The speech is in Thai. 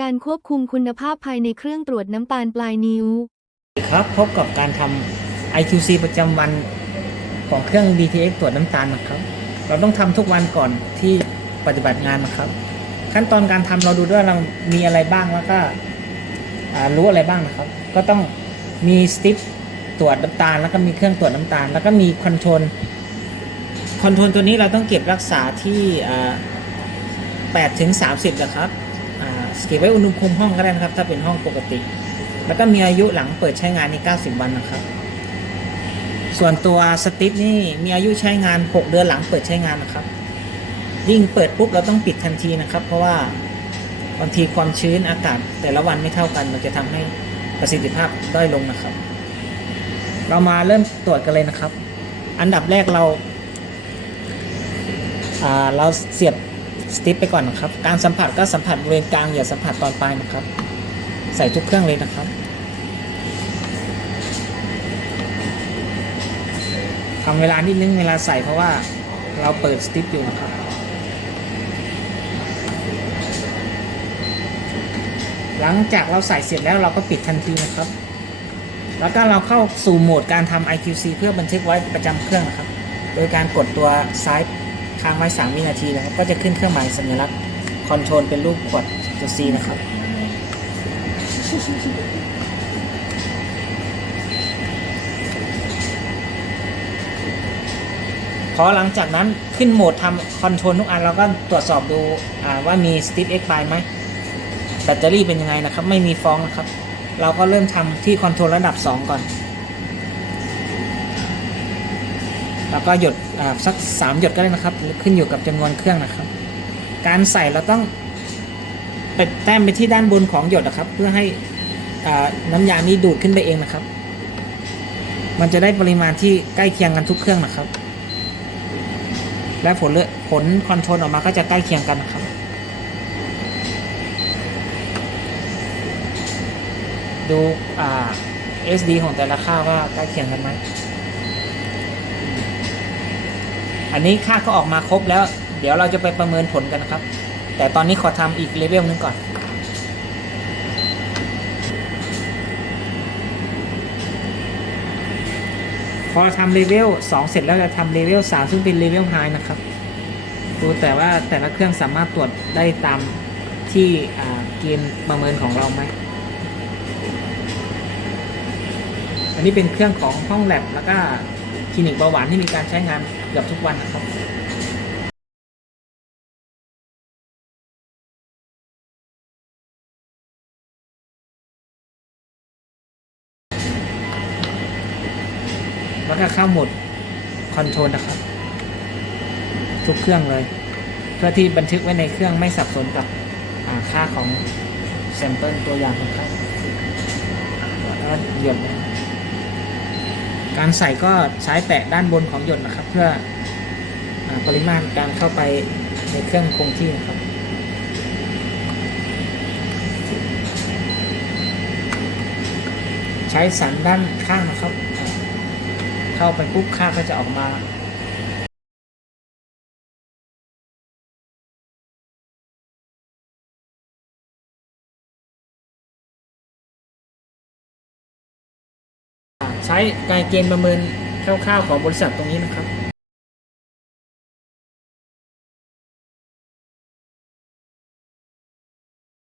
การควบคุมคุณภาพภายในเครื่องตรวจน้ำตาลปลายนิ้ว ครับพบกับการทำ IQC ประจำวันของเครื่อง DTX ตรวจน้ำตาลนะครับ เราต้องทำทุกวันก่อนที่ปฏิบัติงานนะครับ ขั้นตอนการทำเราดูด้วยเรามีอะไรบ้างแล้วก็รู้อะไรบ้างนะครับ ก็ต้องมีสติ๊ปตรวจน้ำตาล แล้วก็มีเครื่องตรวจน้ำตาล แล้วก็มีคอนโทรลคอนโทรลตัวนี้เราต้องเก็บรักษาที่8ถึง30นะครับ เก็บไว้อุณหภูมิห้องก็ได้นะครับ ถ้าเป็นห้องปกติ แล้วก็มีอายุหลังเปิดใช้งานใน 90 วันนะครับ ส่วนตัวสติปนี่มีอายุใช้งาน 6 เดือนหลังเปิดใช้งานนะครับ ยิ่งเปิดปุ๊บเราต้องปิดทันทีนะครับ เพราะว่าบางทีความชื้นอากาศแต่ละวันไม่เท่ากัน มันจะทำให้ประสิทธิภาพด้อยลงนะครับ เรามาเริ่มตรวจกันเลยนะครับ อันดับแรกเราอ่าเราเสียบ สติปไปก่อนนะครับ การสัมผัสก็สัมผัสบริเวณกลางอย่าสัมผัสตอนปลายนะครับ ใส่ทุกเครื่องเลยนะครับทำเวลานิดนึงเวลาใส่เพราะว่าเราเปิดสติปอยู่นะครับหลังจากเราใส่เสร็จแล้วเราก็ปิดทันทีนะครับ แล้วก็เราเข้าสู่โหมดการทำ IQC เพื่อบันทึกไว้ประจำเครื่องนะครับ โดยการกดตัวซ้าย ค้างไว้ 3 วินาทีนะครับ ก็จะขึ้นเครื่องหมายสัญลักษณ์คอนโทรลเป็นรูปขวดตัว C นะครับ พอหลังจากนั้นขึ้นโหมดทำคอนโทรลทุกอันเราก็ตรวจสอบดูอ่าว่ามี Steve X ไฟไหมแบตเตอรี่เป็นยังไงนะครับ ไม่มีฟองนะครับ เราก็เริ่มทำที่คอนโทรลระดับ 2 ก่อน แล้วก็หยดอ่าสัก3หยดก็ได้นะครับ ขึ้นอยู่กับจำนวนเครื่องนะครับ การใส่เราต้องไปแต้มไปที่ด้านบนของหยดนะครับ เพื่อให้น้ำยานี้ดูดขึ้นไปเองนะครับ มันจะได้ปริมาณที่ใกล้เคียงกันทุกเครื่องนะครับ และผลเลือผลคอนโทรลออกมาก็จะใกล้เคียงกันนะครับ ดูอ่า SD ของแต่ละค่าว่าใกล้เคียงกันไหม อันนี้ค่าก็ออกมาครบแล้ว เดี๋ยวเราจะไปประเมินผลกันนะครับ แต่ตอนนี้ขอทำอีกเลเวลหนึงก่อน พอทำเลเวล2เสร็จแล้วจะทำเลเวล3ซึ่งเป็นเลเวลไฮนะครับดูแต่ว่าแต่ละเครื่องสามารถตรวจได้ตามที่เกณฑ์ประเมินของเราไหมอันนี้เป็นเครื่องของห้องแลบแล้วก็ คลินิกเบาหวานที่มีการใช้งานเกือบทุกวันนะครับแล้วก็เข้าหมดคอนโทรลนะครับ ทุกเครื่องเลย เพื่อที่บันทึกไว้ในเครื่องไม่สับสนกับค่าของแซมเปิลตัวอย่างของเขาแล้วก็หยดนะ การใส่ก็ใช้แตะด้านบนของหยดนะครับ เพื่ออปริมาณการเข้าไปในเครื่องคงที่นะครับใช้สันด้านข้างนะครับ เข้าไปปุ๊บค่าก็จะออกมา ช้การเกณฑ์ประเมินคร่าวๆของบริษัทตรงนี้นะครับ